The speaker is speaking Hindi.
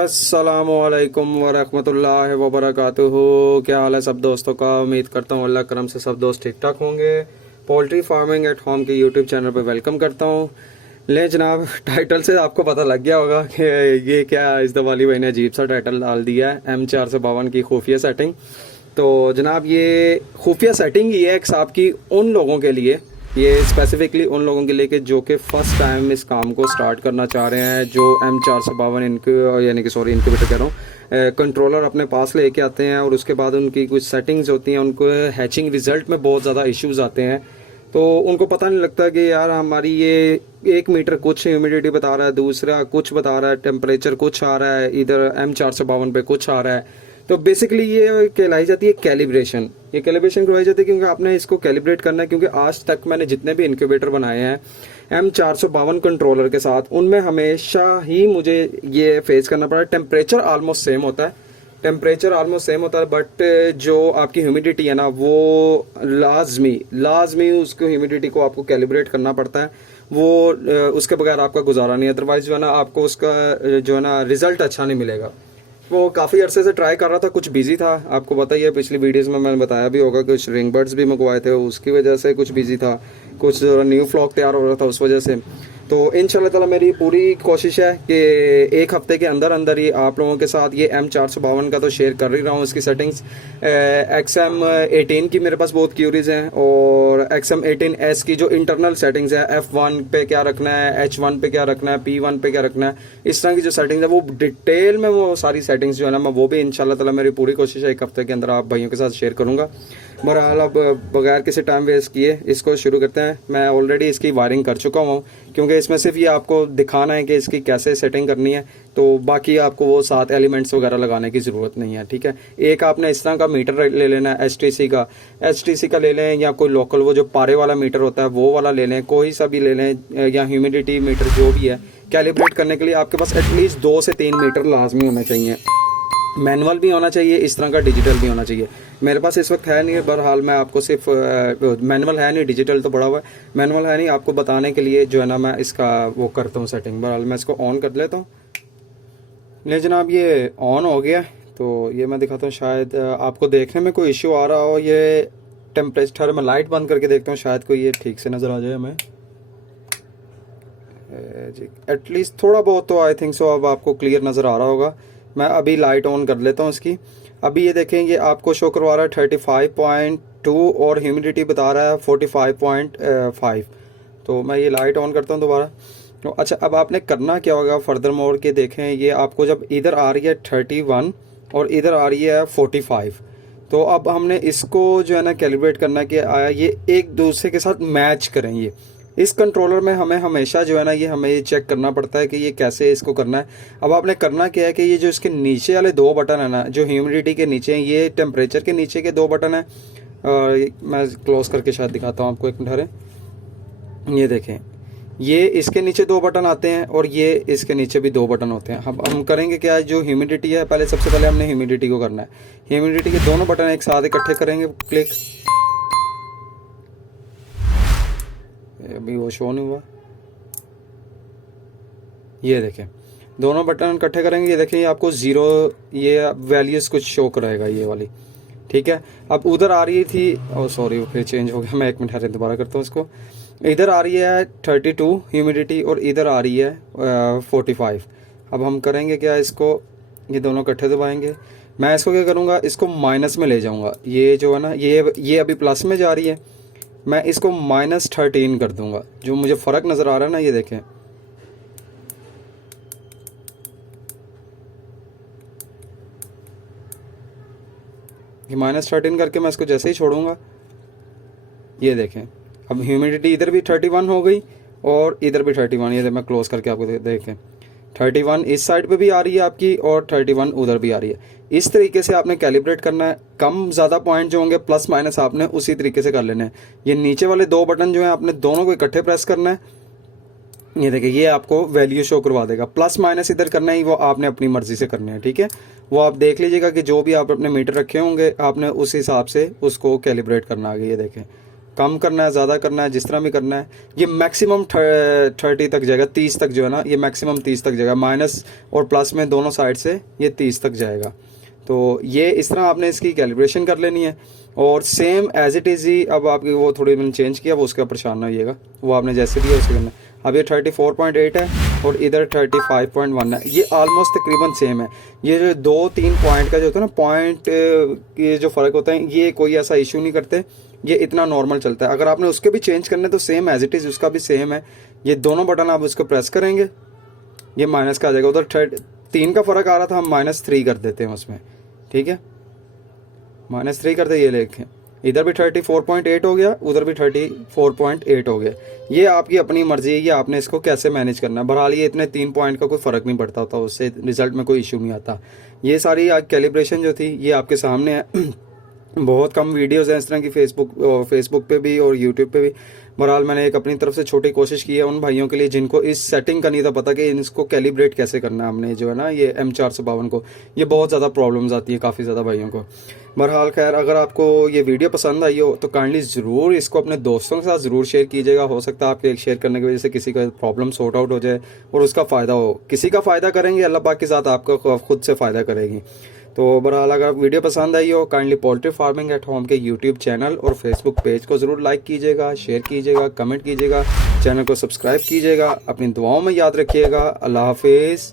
अस्सलामुअलैकुम वरहमतुल्लाहि वबरकातुहू। क्या हाल है सब दोस्तों का। उम्मीद करता हूँ अल्लाह करम से सब दोस्त ठीक ठाक होंगे। पोल्ट्री फार्मिंग एट होम के यूट्यूब चैनल पर वेलकम करता हूँ। ले जनाब, टाइटल से आपको पता लग गया होगा कि ये क्या इस दवाली भाई ने अजीब सा टाइटल डाल दिया है, M452 की खुफिया सेटिंग। तो जनाब ये खुफिया सेटिंग ही है एक साहब की उन लोगों के लिए, ये स्पेसिफिकली उन लोगों के लिए कि जो कि फ़र्स्ट टाइम इस काम को स्टार्ट करना चाह रहे हैं, जो M452 यानी कि सॉरी इनक्यूबेटर कह रहा हूँ, कंट्रोलर अपने पास लेके आते हैं और उसके बाद उनकी कुछ सेटिंग्स होती हैं, उनको हैचिंग रिज़ल्ट में बहुत ज़्यादा इश्यूज़ आते हैं। तो उनको पता नहीं लगता कि यार हमारी ये 1 मीटर कुछ ह्यूमिडिटी बता रहा है, दूसरा कुछ बता रहा है, टेम्परेचर कुछ आ रहा है, इधर M452 पे कुछ आ रहा है। तो बेसिकली ये कहलाई जाती है कैलिब्रेशन। ये कैलिब्रेशन करवाई जाती है क्योंकि आपने इसको कैलिब्रेट करना है, क्योंकि आज तक मैंने जितने भी इनक्यूबेटर बनाए हैं M452 कंट्रोलर के साथ, उनमें हमेशा ही मुझे ये फेस करना पड़ा। टेम्परेचर ऑलमोस्ट सेम होता है, बट जो आपकी ह्यूमिडिटी है ना, वो लाजमी उसको ह्यूमिडिटी को आपको कैलिब्रेट करना पड़ता है। वो उसके बगैर आपका गुजारा नहीं है। अदरवाइज जो है ना, आपको उसका जो है ना रिजल्ट अच्छा नहीं मिलेगा। वो काफ़ी अरसे से ट्राई कर रहा था, कुछ बिजी था, आपको पता ही है, पिछली वीडियोस में मैंने बताया भी होगा। कुछ रिंग बर्ड्स भी मंगवाए थे, उसकी वजह से कुछ बिजी था, कुछ न्यू फ्लॉक तैयार हो रहा था उस वजह से। तो इंशाल्लाह ताला मेरी पूरी कोशिश है कि 1 हफ्ते के अंदर अंदर ही आप लोगों के साथ ये M452 का तो शेयर कर ही रहा हूँ इसकी सेटिंग्स। XM18 की मेरे पास बहुत क्यूरीज हैं, और XM18S की जो इंटरनल सेटिंग्स है, F1 पे क्या रखना है, H1 पे क्या रखना है, P1 पे क्या रखना है, इस तरह की जो सेटिंग्स है वो डिटेल में, वो सारी सेटिंग्स जो है ना, मैं वो भी इंशाल्लाह ताला मेरी पूरी कोशिश है 1 हफ्ते के अंदर आप भाइयों के साथ शेयर करूँगा। बहरहाल अब बगैर किसी टाइम वेस्ट किए इसको शुरू करते हैं। मैं ऑलरेडी इसकी वायरिंग कर चुका हूँ, क्योंकि इसमें सिर्फ ये आपको दिखाना है कि इसकी कैसे सेटिंग करनी है, तो बाकी आपको वो 7 एलिमेंट्स वगैरह लगाने की ज़रूरत नहीं है। ठीक है, एक आपने इस तरह का मीटर ले लेना है, एच टी सी का ले लें, या कोई लोकल वो जो पारे वाला मीटर होता है वो वाला ले लें, कोई सा भी ले लें, या ह्यूमिडिटी मीटर जो भी है। कैलिब्रेट करने के लिए आपके पास एटलीस्ट 2 से 3 मीटर लाजमी होना चाहिए। मैनुअल भी होना चाहिए, इस तरह का डिजिटल भी होना चाहिए। मेरे पास इस वक्त है नहीं, बहरहाल मैं आपको सिर्फ मैनुअल है नहीं, डिजिटल तो बड़ा हुआ है, मैनुअल है नहीं, आपको बताने के लिए जो है ना मैं इसका वो करता हूँ सेटिंग। बहरहाल मैं इसको ऑन कर लेता हूँ। नहीं जनाब, ये ऑन हो गया। तो ये मैं दिखाता हूँ, शायद आपको देखने में कोई इश्यू आ रहा हो। ये टेम्परेचर मैं लाइट बंद करके देखता हूँ, शायद कोई ये ठीक से नज़र आ जाए हमें जी। एटलीस्ट थोड़ा बहुत तो आई थिंक सो अब आपको क्लियर नज़र आ रहा होगा। मैं अभी लाइट ऑन कर लेता हूँ इसकी। अभी ये देखेंगे आपको शो करवा रहा है 35.2 और ह्यूमिडिटी बता रहा है 45.5। तो मैं ये लाइट ऑन करता हूँ दोबारा। तो अच्छा, अब आपने करना क्या होगा फर्दर मोड के, देखें ये आपको जब इधर आ रही है 31 और इधर आ रही है 45, तो अब हमने इसको जो है ना कैलिब्रेट करना कि आया ये एक दूसरे के साथ मैच करें। ये इस कंट्रोलर में हमें हमेशा जो है ना, ये हमें ये चेक करना पड़ता है कि ये कैसे इसको करना है। अब आपने करना क्या है कि ये जो इसके नीचे वाले 2 बटन है ना, जो ह्यूमिडिटी के नीचे हैं, ये टेम्परेचर के नीचे के 2 बटन हैं। मैं क्लोज करके शायद दिखाता हूँ आपको, एक मिनट ठहरें। ये देखें, ये इसके नीचे 2 बटन आते हैं और ये इसके नीचे भी 2 बटन होते हैं। अब हम करेंगे क्या है, जो ह्यूमिडिटी है, पहले सबसे पहले हमने ह्यूमिडिटी को करना है। ह्यूमिडिटी के दोनों बटन एक साथ इकट्ठे करेंगे, क्लिक। अभी वो शो नहीं हुआ, ये देखें दोनों बटन इकट्ठे करेंगे। ये देखें, ये आपको 0 ये वैल्यूज़ कुछ शो कराएगा ये वाली। ठीक है, अब उधर आ रही थी, ओ सॉरी वो फिर चेंज हो गया, मैं 1 मिनट दोबारा करता हूँ इसको। इधर आ रही है 32 ह्यूमिडिटी और इधर आ रही है 45। अब हम करेंगे क्या, इसको ये दोनों इकट्ठे दबाएंगे। मैं इसको क्या करूँगा, इसको माइनस में ले जाऊँगा। ये जो है ना, ये अभी प्लस में जा रही है, मैं इसको -13 कर दूंगा। जो मुझे फ़र्क नज़र आ रहा है ना, ये देखें, ये -13 करके मैं इसको जैसे ही छोड़ूंगा, ये देखें अब ह्यूमिडिटी इधर भी 31 हो गई और इधर भी 31। ये मैं क्लोज करके आपको देखें, 31 इस साइड पे भी आ रही है आपकी और 31 उधर भी आ रही है। इस तरीके से आपने कैलिब्रेट करना है। कम ज़्यादा पॉइंट जो होंगे प्लस माइनस आपने उसी तरीके से कर लेने हैं। ये नीचे वाले 2 बटन जो हैं आपने दोनों को इकट्ठे प्रेस करना है। ये देखिए, ये आपको वैल्यू शो करवा देगा। प्लस माइनस इधर करना ही वो आपने अपनी मर्जी से करने हैं। ठीक है, वो आप देख लीजिएगा कि जो भी आप अपने मीटर रखे होंगे आपने उस हिसाब से उसको कैलिब्रेट करना आगे। ये देखें, कम करना है, ज़्यादा करना है, जिस तरह भी करना है, ये मैक्सिमम 30 तक जाएगा, 30 तक जो है ना, ये मैक्सिमम 30 तक जाएगा, माइनस और प्लस में दोनों साइड से ये 30 तक जाएगा। तो ये इस तरह आपने इसकी कैलिब्रेशन कर लेनी है और सेम एज इट इज़ ही। अब आपकी वो थोड़ी मैंने चेंज किया, वो उसका परेशान ना होइएगा, वो आपने जैसे दिया वैसे करना है। अब ये 34.8 है और इधर 35.1 है, ये ऑलमोस्ट तकरीबन सेम है। ये जो 2-3 पॉइंट का जो होता है ना, पॉइंट ये जो फ़र्क होता है, ये कोई ऐसा इशू नहीं करते, ये इतना नॉर्मल चलता है। अगर आपने उसके भी चेंज करने तो सेम एज इट इज़ उसका भी सेम है। ये दोनों बटन आप उसको प्रेस करेंगे, ये माइनस का आ जाएगा। उधर 3 का फ़र्क आ रहा था, हम -3 कर देते हैं उसमें, ठीक है, -3 कर दे। ये लेखें, इधर भी 34.8 हो गया, उधर भी 34.8 हो गया। ये आपकी अपनी मर्जी है, ये आपने इसको कैसे मैनेज करना है। बहरहाल ये इतने 3 पॉइंट का कोई फ़र्क नहीं पड़ता होता, उससे रिज़ल्ट में कोई इशू नहीं आता। ये सारी कैलिब्रेशन जो थी ये आपके सामने है। बहुत कम वीडियोस हैं इस तरह की फेसबुक पे भी और यूट्यूब पे भी। बहरहाल मैंने एक अपनी तरफ से छोटी कोशिश की है उन भाइयों के लिए जिनको इस सेटिंग का नहीं था पता कि इसको कैलिब्रेट कैसे करना है। हमने जो है ना ये M452 को, ये बहुत ज़्यादा प्रॉब्लम्स आती है काफ़ी ज़्यादा भाइयों को। बहरहाल खैर, अगर आपको ये वीडियो पसंद आई हो तो काइंडली ज़रूर इसको अपने दोस्तों के साथ ज़रूर शेयर कीजिएगा। हो सकता है आपके एक शेयर करने की वजह से किसी का प्रॉब्लम सॉर्ट आउट हो जाए और उसका फ़ायदा हो। किसी का फ़ायदा करेंगे, अल्लाह पाक के साथ आपका खुद से फ़ायदा करेगी। तो बहरहाल अगर वीडियो पसंद आई हो, kindly poultry farming at home के यूट्यूब चैनल और फेसबुक पेज को ज़रूर लाइक कीजिएगा, शेयर कीजिएगा, कमेंट कीजिएगा, चैनल को सब्सक्राइब कीजिएगा। अपनी दुआओं में याद रखिएगा। अल्लाह हाफिज़।